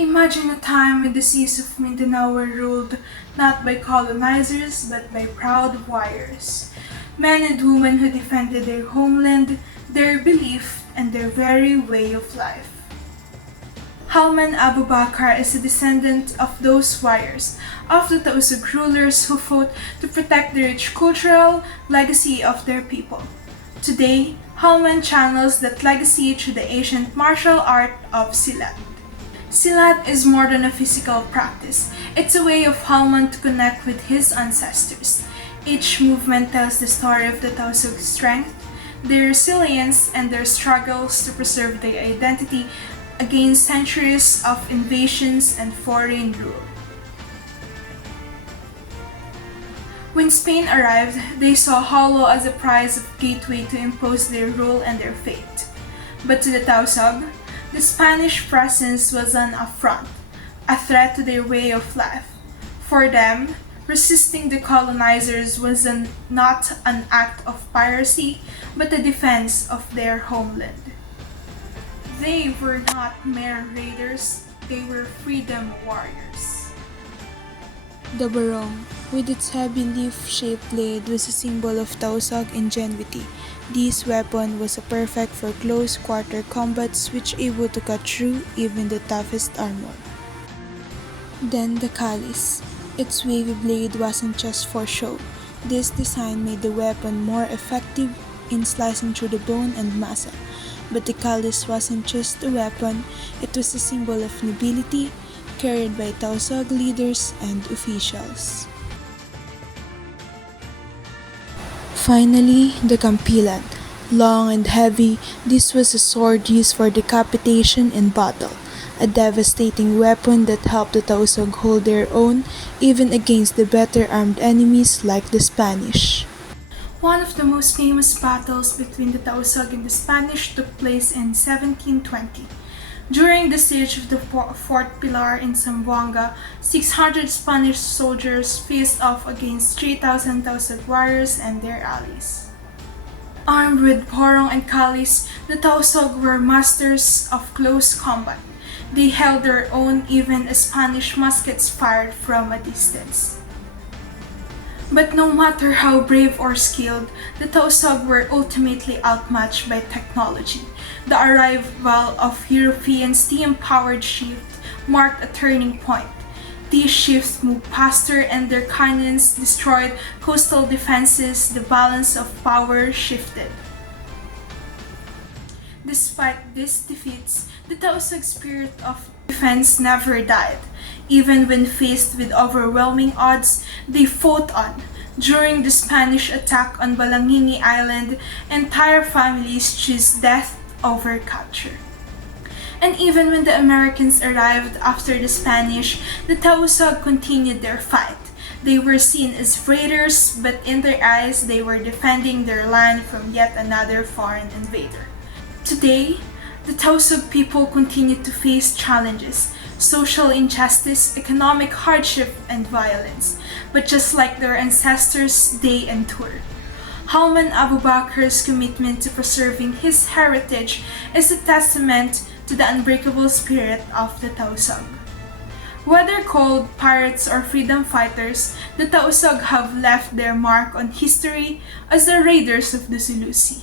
Imagine a time when the seas of Mindanao were ruled not by colonizers but by proud warriors. Men and women who defended their homeland, their belief, and their very way of life. Halman Abu Bakr is a descendant of those warriors, of the Tausug rulers who fought to protect the rich cultural legacy of their people. Today, Halman channels that legacy through the ancient martial art of Silat. Silat is more than a physical practice. It's a way of Halman to connect with his ancestors. Each movement tells the story of the Tausug's strength, their resilience, and their struggles to preserve their identity against centuries of invasions and foreign rule. When Spain arrived, they saw Holo as a prize of gateway to impose their rule and their fate. But to the Tausug, the Spanish presence was an affront, a threat to their way of life. For them, resisting the colonizers was not an act of piracy, but a defense of their homeland. They were not mere raiders, they were freedom warriors. The barong, with its heavy leaf-shaped blade, was a symbol of Tausug ingenuity. This weapon was perfect for close-quarter combats, which able to cut through even the toughest armor. Then the calice. Its wavy blade wasn't just for show. This design made the weapon more effective in slicing through the bone and muscle. But the calice wasn't just a weapon, it was a symbol of nobility, carried by Tausug leaders and officials. Finally, the kampilan. Long and heavy, this was a sword used for decapitation in battle, a devastating weapon that helped the Tausug hold their own even against the better armed enemies like the Spanish. One of the most famous battles between the Tausug and the Spanish took place in 1720. During the siege of the Fort Pilar in Zamboanga, 600 Spanish soldiers faced off against 3,000 Tausug warriors and their allies. Armed with porong and calice, the Tausug were masters of close combat. They held their own even as Spanish muskets fired from a distance. But no matter how brave or skilled, the Tausug were ultimately outmatched by technology. The arrival of European steam-powered ships marked a turning point. These ships moved faster and their cannons destroyed coastal defenses. The balance of power shifted. Despite these defeats, the Tausug spirit of defense never died. Even when faced with overwhelming odds, they fought on. During the Spanish attack on Balangini Island, entire families chose death over capture. And even when the Americans arrived after the Spanish, the Tausug continued their fight. They were seen as raiders, but in their eyes, they were defending their land from yet another foreign invader. Today, the Tausug people continue to face challenges, social injustice, economic hardship, and violence. But just like their ancestors, they endured. Halman Abu Bakr's commitment to preserving his heritage is a testament to the unbreakable spirit of the Tausug. Whether called pirates or freedom fighters, the Tausug have left their mark on history as the raiders of the Sulu Sea.